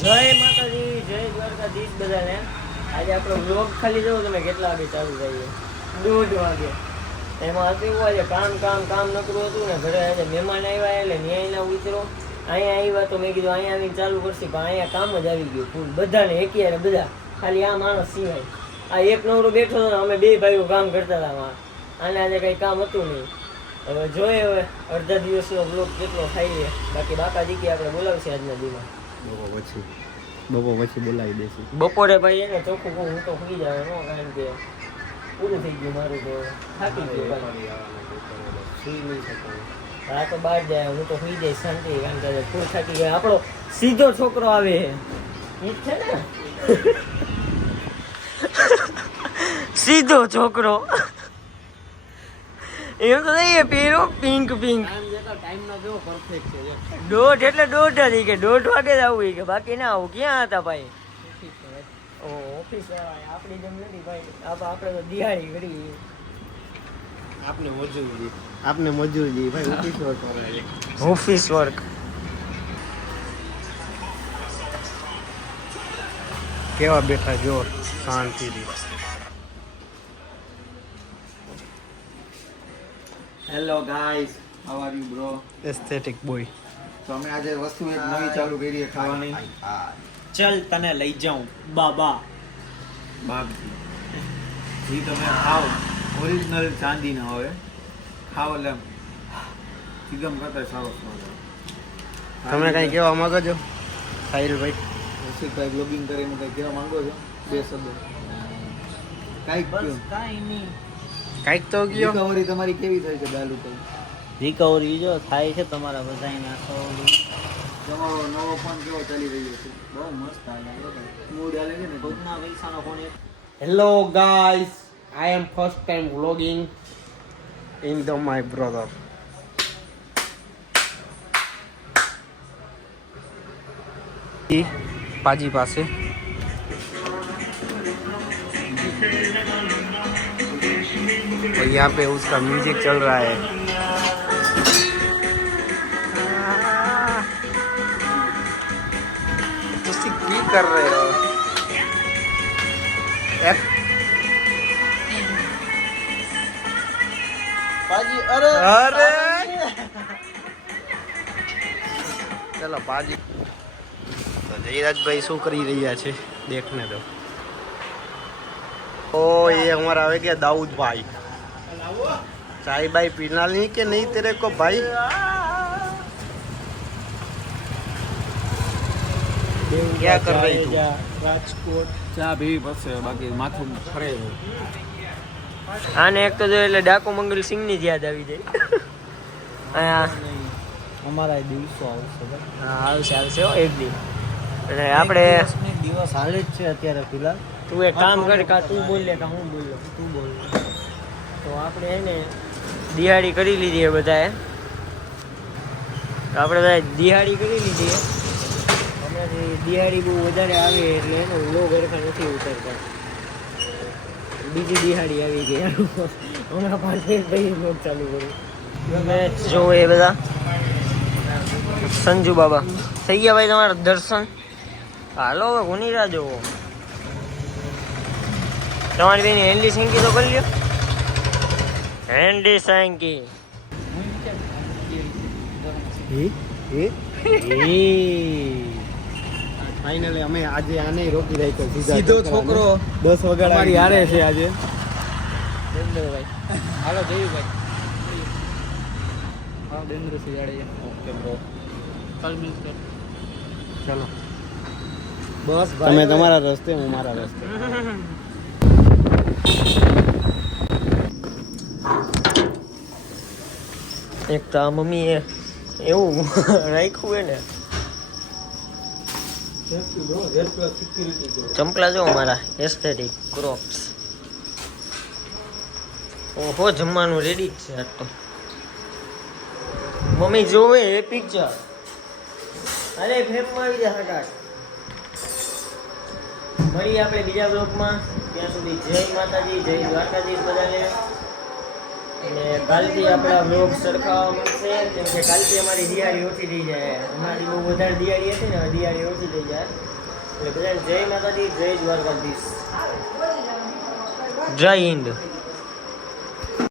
જય માતાજી, જય દ્વારકાધીશ બધાને. આજે આપણો વ્લોગ ખાલી જોવો તમે કેટલા વાગે ચાલુ થાય છે, 1:30 વાગે. એમાં હતું એવું આજે કામ નકરું હતું ને, ઘરે આજે મહેમાન આવ્યા એટલે ન્યાય ના ઉતરો. અહીંયા આવ્યા તો મેં કીધું અહીંયા આવીને ચાલુ કરશે, પણ અહીંયા કામ જ આવી ગયું ફૂલ બધાને એકી બધા, ખાલી આ માણસ સિવાય. આ એક નવરો બેઠો હતો, અમે બે ભાઈઓ કામ કરતા હતા. આને આજે કંઈ કામ હતું નહીં. હવે જોઈએ હવે અડધા દિવસનો બ્લોગ કેટલો થાય છે. બાકી બાકા દીકી આપણે બોલાવશે આજના દિવસમાં. બપોર પછી બોલાવી દેશું. બપોરે ભાઈ એને ચોખ્ખું કહું, હું તો સુઈ જાવ એનો, કારણ કે પૂરું થઈ ગયું મારું, તો થાકી ગયું ભાઈ, સુઈ નહીં શકું. આ તો બહાર જાય, હું તો સુઈ જાય શાંતિ, કારણ કે ફૂલ થાકી ગયા. આપણો સીધો છોકરો આવે છે, ઈ છે ને સીધો છોકરો. એમ તો નહીં પેલો પિંક ટાઈમનો કેવો પરફેક્ટ છે. 1:30 એટલે 1:30 કે 1:30 વાગે જ આવું કે બાકી ના આવું. ક્યાં હતા ભાઈ? ઓફિસ આપણી જેમ નથી ભાઈ, આપણે તો દિહાડી કરી. આપને મજૂરી ભાઈ, ઓફિસ વર્ક. કેવા બેઠા જોર શાંતિથી. Hello guys, how are you bro? Aesthetic boy. તો અમે આજે વસ્તુ એક નવી ચાલુ કરી છે ખાવાની. ચલ તને લઈ જાઉં બાબા. બાગથી જે તમે ખાઓ ઓરિજિનલ ચાંદી ના હોય, ખાઓ એટલે ચિકન કરતા સારો સ્વાદ આવે. તમે કઈ કહેવા માંગો છો સાહિલભાઈ? રસિકભાઈ બ્લોગિંગ કરીને કઈ કહેવા માંગો છો? બે શબ્દો કાંઈક કહો. કાંઈ નહીં. કાંઈક તો કયો. રિકવરી તમારી કેવી થઈ છે દાલ ઉપર? રિકવરી જો થાય છે તમારા બધાના. તમારો નવો ફોન કેવો ચાલી રહ્યો છે? બહુ મસ્ત હાલે મૂડ હાલે છે ને? ખુદના પૈસાનો ફોન. Hello guys, I am first time vlogging in the my brother. पाजी पास है और यहाँ पे उसका म्यूजिक चल रहा है. तुसी की कर रहे हो? પાજી અરે अरे चलो पाजी. तो जयराज શું કરી રહ્યા છે देखने दो. ओ ये हमारा आ गया दाऊद भाई. चाय भाई पीना नहीं कि नहीं तेरे को भाई? क्या कर रही तू? રાજકોટ ચા પીવી પડશે, બાકી માથું ફરે. આને એક તો જો એટલે ડાકો મંગલ સિંહ ની જ યાદ આવી જાય. અમારા દિવસો આવશે. હા આવશે હો એક દી. એટલે આપણે દિવસ હાલે જ છે અત્યારે ફિલહાલ. તું એક કામ કર, કા તું બોલ લે કા હું બોલ. તું બોલ. તો આપણે એને દિહાડી કરી લીધી એ બધાએ. આપણે બધા દિહાડી કરી લીધી. હમણાંથી દિહાડી બહુ વધારે આવે એટલે એનો લોગ હરખા નથી ઉતરતા. બીજી દિહાડી આવી ગઈ. હમણાં પાછળ ભાઈ લોગ ચાલુ કર્યું. મેચ જોવે એ બધા. સંજુ બાબા થઈ ગયા ભાઈ તમારા દર્શન. હાલો હવે કોની રાહ જોવો? તમારી બેની હેન્ડી સેંકી તો કરી લ્યો. હેન્ડી સેંકી ફાઇનલી અમે આજે આને રોકી રાખ્યો. સીધો છોકરો 10 વગાડ અમારી હારે છે આજે. ભાઈ. હાલો જોયું ભાઈ. હા દેન્દ્ર સિંહ જાડેજા. ઓકે બ્રો, કાલ મિસ કર. ચલો બસ તમે તમારા રસ્તે, હું મારા રસ્તે. એક તો આ મમ્મીએ એવું રાખ્યું હે ને. ચંપલા જો મારા એસ્થેટિક ક્રોક્સ. ઓહો જમવાનું રેડી જ છે આજ તો. મમ્મી જોવે એ પિક્ચર. અરે ફેમમાં આવી જાય હટાટ. મળીએ આપણે બીજા બ્લોગમાં. ત્યાં સુધી જય માતાજી, જય દ્વારકાધીશ બધાને. અને કાલથી આપણા વ્લોગ સરખાવવા મળશે કેમ કે કાલથી અમારી દિવાળી ઓછી થઈ જાય. અમારી બહુ વધારે દિવાળી હતી ને હવે દિવાળી ઓછી થઈ જાય. એટલે બધાને જય માતાજી, જય દ્વારકાધીશ. જય હિન્દ.